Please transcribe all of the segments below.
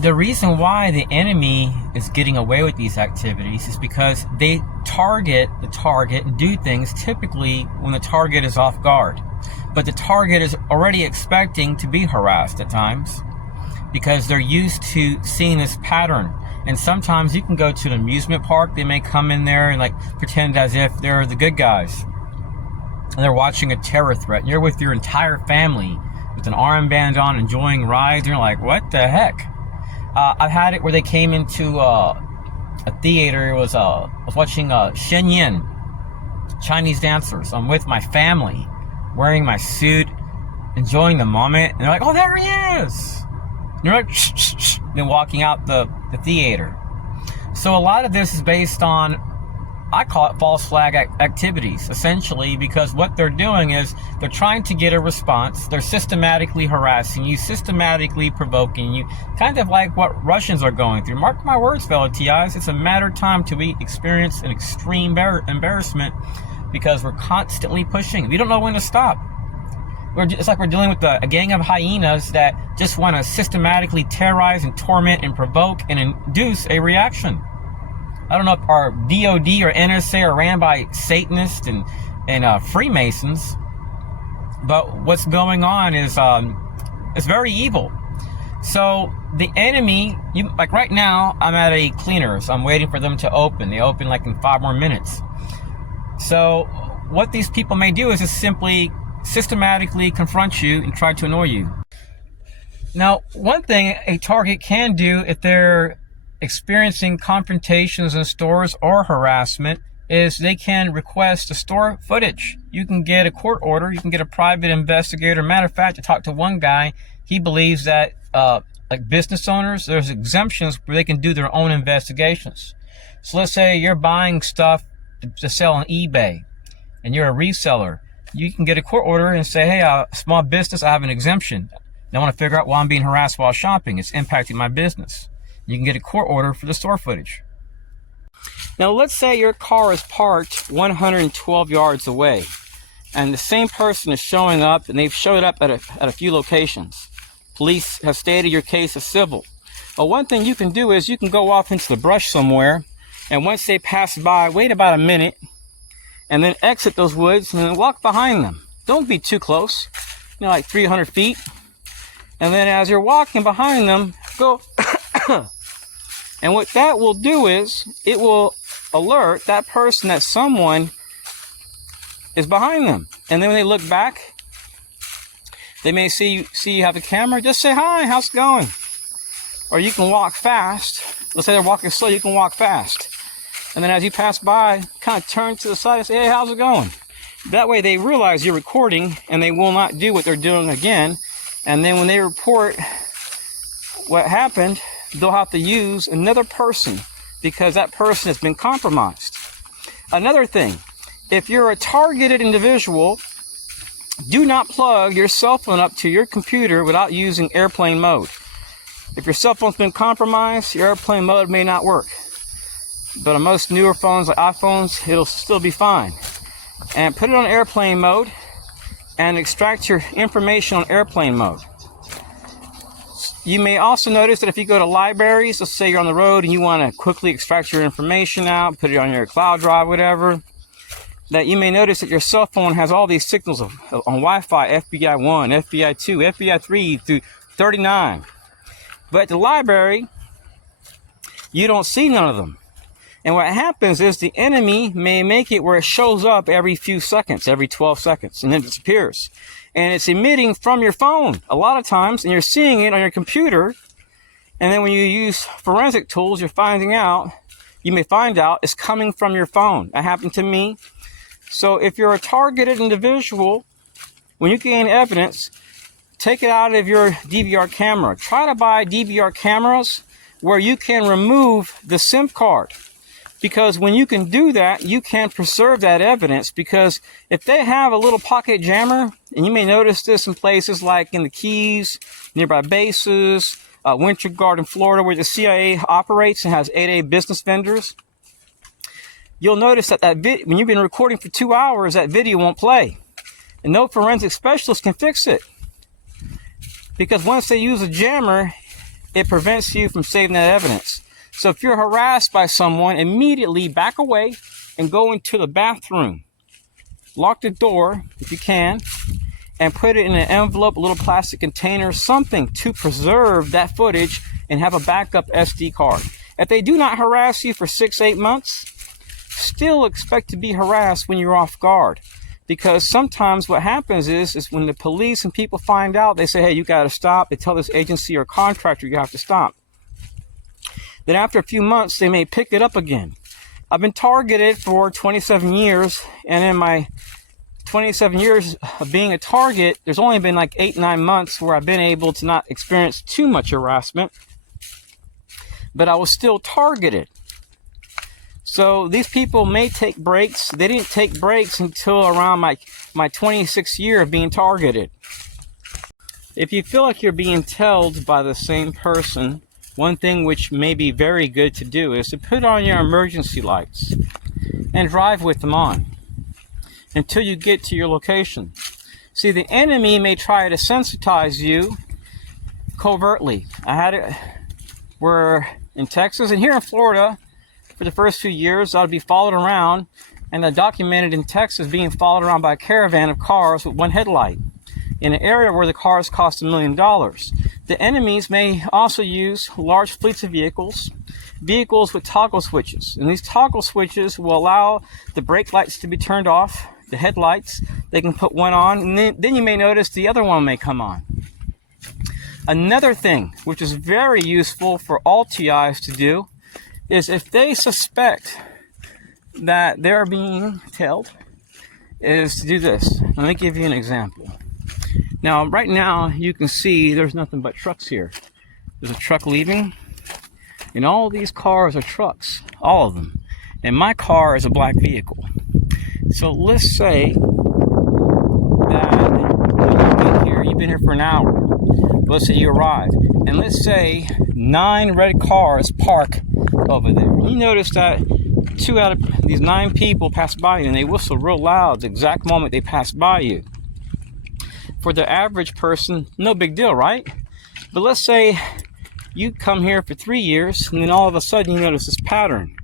The reason why the enemy is getting away with these activities is because they target the target and do things typically when the target is off guard. But the target is already expecting to be harassed at times because they're used to seeing this pattern. And sometimes you can go to an amusement park, they may come in there and like pretend as if they're the good guys. And they're watching a terror threat. And you're with your entire family with an armband on, enjoying rides, and you're like, what the heck? I've had it where they came into a theater. I was watching Shenyang, Chinese dancers. I'm with my family, wearing my suit, enjoying the moment. And they're like, oh, there he is. And you're like, shh, shh, shh. Then walking out the theater. So a lot of this is based on, I call it false flag activities, essentially, because what they're doing is they're trying to get a response. They're systematically harassing you, systematically provoking you, kind of like what Russians are going through. Mark my words, fellow TIs, it's a matter of time till we experience an extreme embarrassment because we're constantly pushing. We don't know when to stop. It's like we're dealing with a gang of hyenas that just want to systematically terrorize and torment and provoke and induce a reaction. I don't know if our DOD or NSA are ran by Satanists and Freemasons, but what's going on is it's very evil. So the enemy, like right now, I'm at a cleaner, so I'm waiting for them to open. They open like in 5 more minutes. So what these people may do is just simply systematically confront you and try to annoy you. Now, one thing a target can do if they're experiencing confrontations in stores or harassment is they can request the store footage. You can get a court order, you can get a private investigator. Matter of fact, I talked to one guy, he believes that like business owners, there's exemptions where they can do their own investigations. So let's say you're buying stuff to sell on eBay and you're a reseller. You can get a court order and say, hey, small business, I have an exemption. And I want to figure out why I'm being harassed while shopping. It's impacting my business. You can get a court order for the store footage. Now, let's say your car is parked 112 yards away, and the same person is showing up, and they've showed up at a few locations. Police have stated your case is civil. Well, one thing you can do is you can go off into the brush somewhere, and once they pass by, wait about a minute, and then exit those woods, and then walk behind them. Don't be too close, like 300 feet. And then as you're walking behind them, go... And what that will do is it will alert that person that someone is behind them. And then when they look back, they may see you have a camera. Just say, hi, how's it going? Or you can walk fast. Let's say they're walking slow, you can walk fast. And then as you pass by, kind of turn to the side and say, hey, how's it going? That way they realize you're recording and they will not do what they're doing again. And then when they report what happened, they'll have to use another person because that person has been compromised. Another thing, if you're a targeted individual, do not plug your cell phone up to your computer without using airplane mode. If your cell phone's been compromised, your airplane mode may not work. But on most newer phones like iPhones, it'll still be fine. And put it on airplane mode and extract your information on airplane mode. You may also notice that if you go to libraries, let's say you're on the road and you want to quickly extract your information out, put it on your cloud drive, whatever, that you may notice that your cell phone has all these signals on Wi-Fi, FBI 1, FBI 2, FBI 3 through 39. But at the library, you don't see none of them. And what happens is the enemy may make it where it shows up every few seconds, every 12 seconds, and then disappears. And it's emitting from your phone a lot of times, and you're seeing it on your computer. And then when you use forensic tools, you may find out it's coming from your phone. That happened to me. So if you're a targeted individual, when you gain evidence, take it out of your DVR camera. Try to buy DVR cameras where you can remove the SIM card. Because when you can do that, you can preserve that evidence. Because if they have a little pocket jammer, and you may notice this in places like in the Keys, nearby bases, Winter Garden, Florida, where the CIA operates and has 8A business vendors, you'll notice that when you've been recording for 2 hours, that video won't play. And no forensic specialist can fix it. Because once they use a jammer, it prevents you from saving that evidence. So if you're harassed by someone, immediately back away and go into the bathroom. Lock the door if you can, and put it in an envelope, a little plastic container, something to preserve that footage and have a backup SD card. If they do not harass you for 6-8 months, still expect to be harassed when you're off guard. Because sometimes what happens is when the police and people find out, they say, hey, you got to stop. They tell this agency or contractor you have to stop. Then after a few months, they may pick it up again. I've been targeted for 27 years, and in my 27 years of being a target, there's only been like 8-9 months where I've been able to not experience too much harassment, but I was still targeted. So these people may take breaks. They didn't take breaks until around my 26th year of being targeted. If you feel like you're being tailed by the same person, one thing which may be very good to do is to put on your emergency lights and drive with them on until you get to your location. See, the enemy may try to sensitize you covertly. I had it where in Texas and here in Florida, for the first few years, I would be followed around, and I documented in Texas being followed around by a caravan of cars with one headlight in an area where the cars cost $1 million. The enemies may also use large fleets of vehicles with toggle switches. And these toggle switches will allow the brake lights to be turned off, the headlights, they can put one on, and then you may notice the other one may come on. Another thing, which is very useful for all TIs to do, is if they suspect that they're being tailed, is to do this. Let me give you an example. Now, right now, you can see there's nothing but trucks here. There's a truck leaving, and all these cars are trucks, all of them. And my car is a black vehicle. So let's say that you've been here for an hour. Let's say you arrive, and let's say 9 red cars park over there. You notice that 2 out of these 9 people pass by you, and they whistle real loud the exact moment they pass by you. For the average person, no big deal, right? But let's say you come here for 3 years, and then all of a sudden you notice this pattern,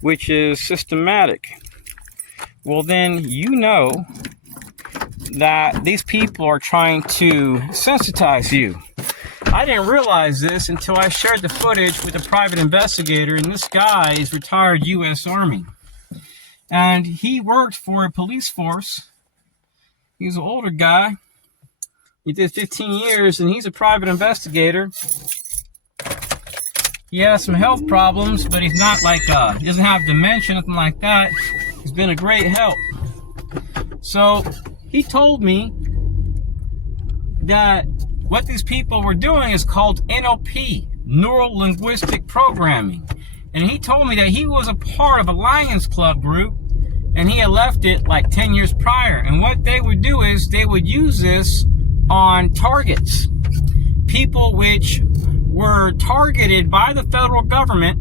which is systematic. Well, then you know that these people are trying to sensitize you. I didn't realize this until I shared the footage with a private investigator, and this guy is retired U.S. Army. And he worked for a police force. He's an older guy. He did 15 years, and he's a private investigator. He has some health problems, but he's not like, he doesn't have dementia, nothing like that. He's been a great help. So he told me that what these people were doing is called NLP, Neuro Linguistic Programming. And he told me that he was a part of a Lions Club group, and he had left it like 10 years prior. And what they would do is they would use this on targets, people which were targeted by the federal government.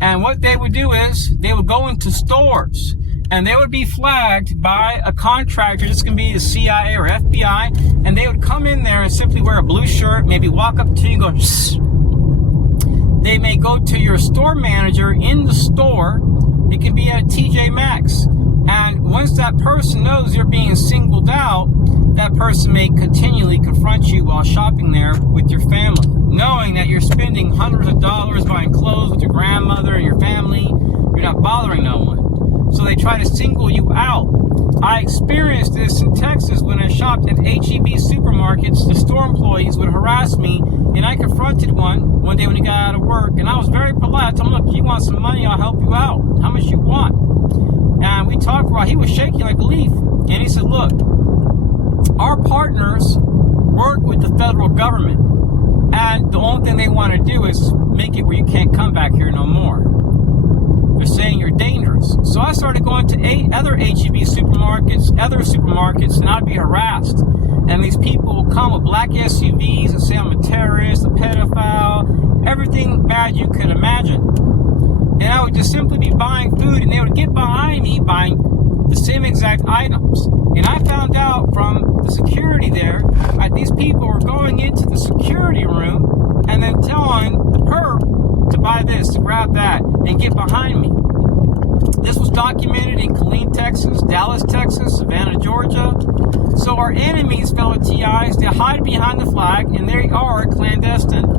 And what they would do is they would go into stores, and they would be flagged by a contractor. This can be the CIA or FBI, and they would come in there and simply wear a blue shirt, maybe walk up to you and go, shh. They may go to your store manager in the store. It can be at TJ Maxx. And once that person knows you're being singled out, that person may continually confront you while shopping there with your family, knowing that you're spending hundreds of dollars buying clothes with your grandmother and your family. You're not bothering no one. So they try to single you out. I experienced this in Texas when I shopped at H-E-B supermarkets. The store employees would harass me, and I confronted one day when he got out of work, and I was very polite. I told him, look, you want some money, I'll help you out. How much you want? And we talked for a while. He was shaking like a leaf. And he said, look, our partners work with the federal government, and the only thing they want to do is make it where you can't come back here no more. They're saying you're dangerous. So I started going to other H-E-B supermarkets, and I'd be harassed. And these people will come with black SUVs and say I'm a terrorist, a pedophile, everything bad you could imagine. And I would just simply be buying food, and they would get behind me buying the same exact items. And I found out from the security there that these people were going into the security room and then telling the perp to buy this, to grab that, and get behind me. This was documented in Killeen, Texas, Dallas, Texas, Savannah, Georgia. So our enemies, fellow TIs, they hide behind the flag, and they are clandestine.